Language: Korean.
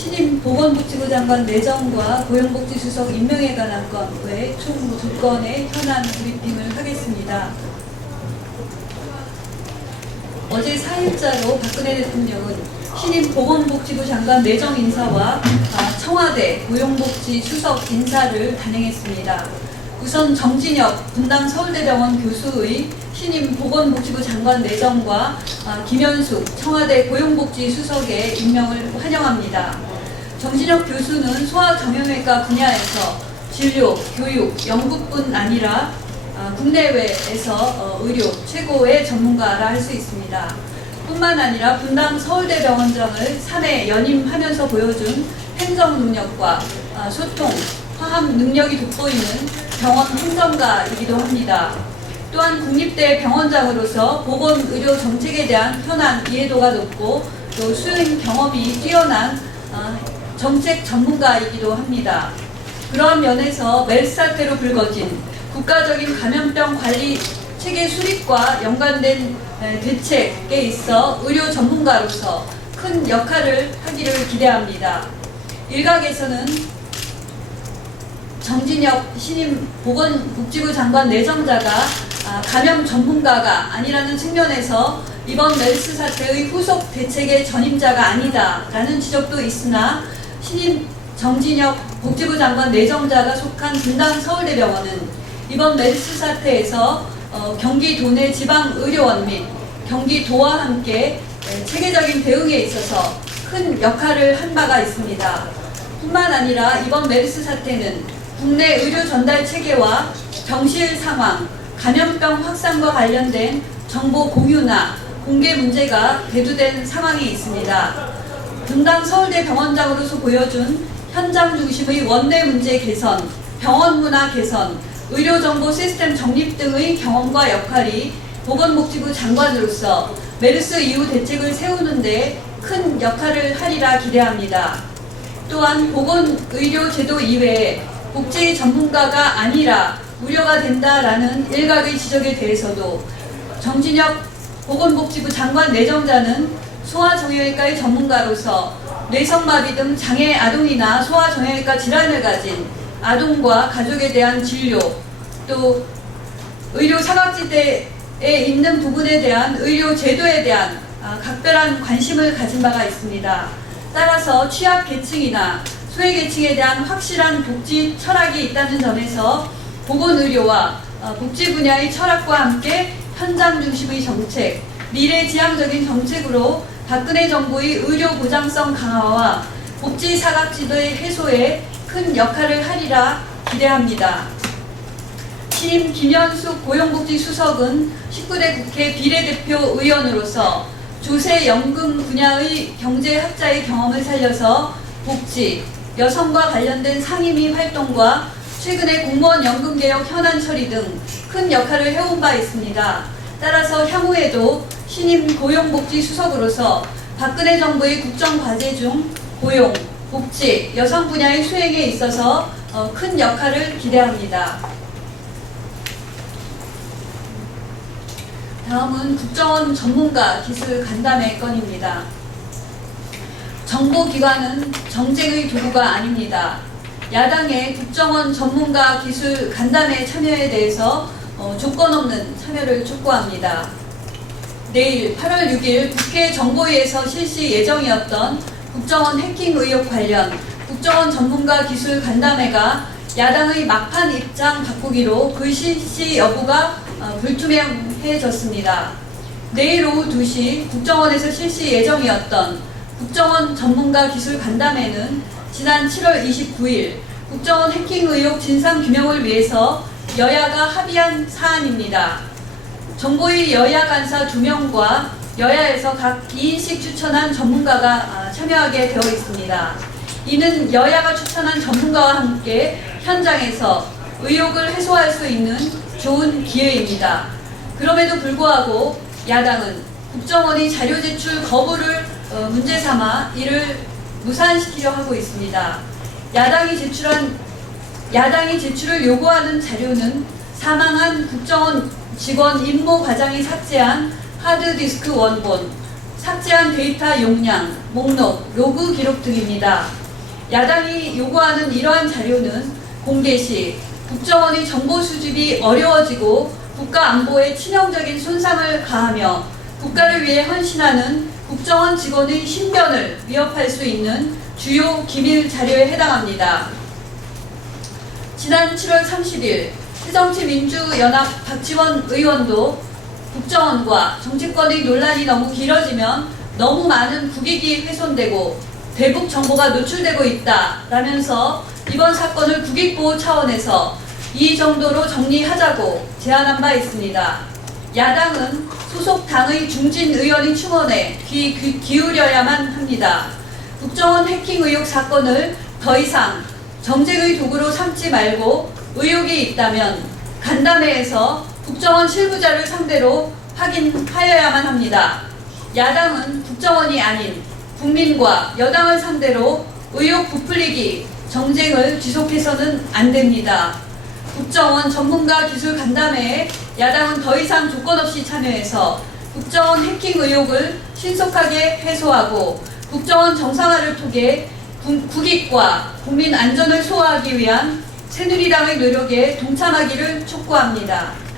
신임 보건복지부 장관 내정과 고용복지수석 임명에 관한 건 외 총 2건의 현안 브리핑을 하겠습니다. 어제 4일자로 박근혜 대통령은 신임 보건복지부 장관 내정 인사와 청와대 고용복지수석 인사를 단행했습니다. 우선 정진혁 분당 서울대병원 교수의 신임 보건복지부 장관 내정과 김현숙 청와대 고용복지수석의 임명을 환영합니다. 정진혁 교수는 소아정형외과 분야에서 진료, 교육, 연구뿐 아니라 국내외에서 의료 최고의 전문가라 할 수 있습니다. 뿐만 아니라 분당 서울대병원장을 3회 연임하면서 보여준 행정 능력과 소통, 화합 능력이 돋보이는 병원 행정가이기도 합니다. 또한 국립대 병원장으로서 보건의료 정책에 대한 현안 이해도가 높고 또 수행 경험이 뛰어난 정책 전문가이기도 합니다. 그러한 면에서 메르스 사태로 불거진 국가적인 감염병 관리 체계 수립과 연관된 대책에 있어 의료 전문가로서 큰 역할을 하기를 기대합니다. 일각에서는 정진혁 신임 보건복지부 장관 내정자가 감염 전문가가 아니라는 측면에서 이번 메르스 사태의 후속 대책의 전임자가 아니다라는 지적도 있으나 신임 정진혁 복지부 장관 내정자가 속한 분당 서울대병원은 이번 메르스 사태에서 경기도 내 지방의료원 및 경기도와 함께 체계적인 대응에 있어서 큰 역할을 한 바가 있습니다. 뿐만 아니라 이번 메르스 사태는 국내 의료 전달 체계와 병실 상황, 감염병 확산과 관련된 정보 공유나 공개 문제가 대두된 상황이 있습니다. 분당 서울대 병원장으로서 보여준 현장 중심의 원내 문제 개선, 병원 문화 개선, 의료정보 시스템 정립 등의 경험과 역할이 보건복지부 장관으로서 메르스 이후 대책을 세우는 데 큰 역할을 하리라 기대합니다. 또한 보건의료제도 이외에 복지 전문가가 아니라 우려가 된다라는 일각의 지적에 대해서도 정진혁 보건복지부 장관 내정자는 소아정형외과의 전문가로서 뇌성마비 등 장애 아동이나 소아정형외과 질환을 가진 아동과 가족에 대한 진료, 또 의료 사각지대에 있는 부분에 대한 의료 제도에 대한 각별한 관심을 가진 바가 있습니다. 따라서 취약 계층이나 소외 계층에 대한 확실한 복지 철학이 있다는 점에서 보건의료와 복지 분야의 철학과 함께 현장 중심의 정책, 미래지향적인 정책으로 박근혜 정부의 의료 보장성 강화와 복지 사각지대 해소에 큰 역할을 하리라 기대합니다. 신임 김현숙 고용복지수석은 19대 국회 비례대표 의원으로서 조세연금 분야의 경제학자의 경험을 살려서 복지, 여성과 관련된 상임위 활동과 최근의 공무원 연금개혁 현안 처리 등 큰 역할을 해온 바 있습니다. 따라서 향후에도 신임 고용복지수석으로서 박근혜 정부의 국정과제 중 고용, 복지, 여성 분야의 수행에 있어서 큰 역할을 기대합니다. 다음은 국정원 전문가 기술 간담회 건입니다. 정보기관은 정쟁의 도구가 아닙니다. 야당의 국정원 전문가 기술 간담회 참여에 대해서 조건 없는 참여를 촉구합니다. 내일 8월 6일 국회 정보위에서 실시 예정이었던 국정원 해킹 의혹 관련 국정원 전문가 기술 간담회가 야당의 막판 입장 바꾸기로 그 실시 여부가 불투명해졌습니다. 내일 오후 2시 국정원에서 실시 예정이었던 국정원 전문가 기술 간담회는 지난 7월 29일 국정원 해킹 의혹 진상규명을 위해서 여야가 합의한 사안입니다. 정보위 여야 간사 2명과 여야에서 각 2인씩 추천한 전문가가 참여하게 되어 있습니다. 이는 여야가 추천한 전문가와 함께 현장에서 의혹을 해소할 수 있는 좋은 기회입니다. 그럼에도 불구하고 야당은 국정원이 자료 제출 거부를 문제 삼아 이를 무산시키려 하고 있습니다. 야당이 제출을 요구하는 자료는 사망한 국정원 직원 임모 과장이 삭제한 하드디스크 원본, 삭제한 데이터 용량, 목록, 로그 기록 등입니다. 야당이 요구하는 이러한 자료는 공개 시 국정원의 정보 수집이 어려워지고 국가 안보에 치명적인 손상을 가하며 국가를 위해 헌신하는 국정원 직원의 신변을 위협할 수 있는 주요 기밀 자료에 해당합니다. 지난 7월 30일 새정치민주연합 박지원 의원도 국정원과 정치권의 논란이 너무 길어지면 너무 많은 국익이 훼손되고 대북 정보가 노출되고 있다라면서 이번 사건을 국익보호 차원에서 이 정도로 정리하자고 제안한 바 있습니다. 야당은 소속 당의 중진 의원의 충원에 귀 기울여야만 합니다. 국정원 해킹 의혹 사건을 더 이상 정쟁의 도구로 삼지 말고 의혹이 있다면 간담회에서 국정원 실무자를 상대로 확인하여야만 합니다. 야당은 국정원이 아닌 국민과 여당을 상대로 의혹 부풀리기 정쟁을 지속해서는 안 됩니다. 국정원 전문가 기술 간담회에 야당은 더 이상 조건 없이 참여해서 국정원 해킹 의혹을 신속하게 해소하고 국정원 정상화를 통해 국익과 국민 안전을 소화하기 위한 새누리당의 노력에 동참하기를 촉구합니다.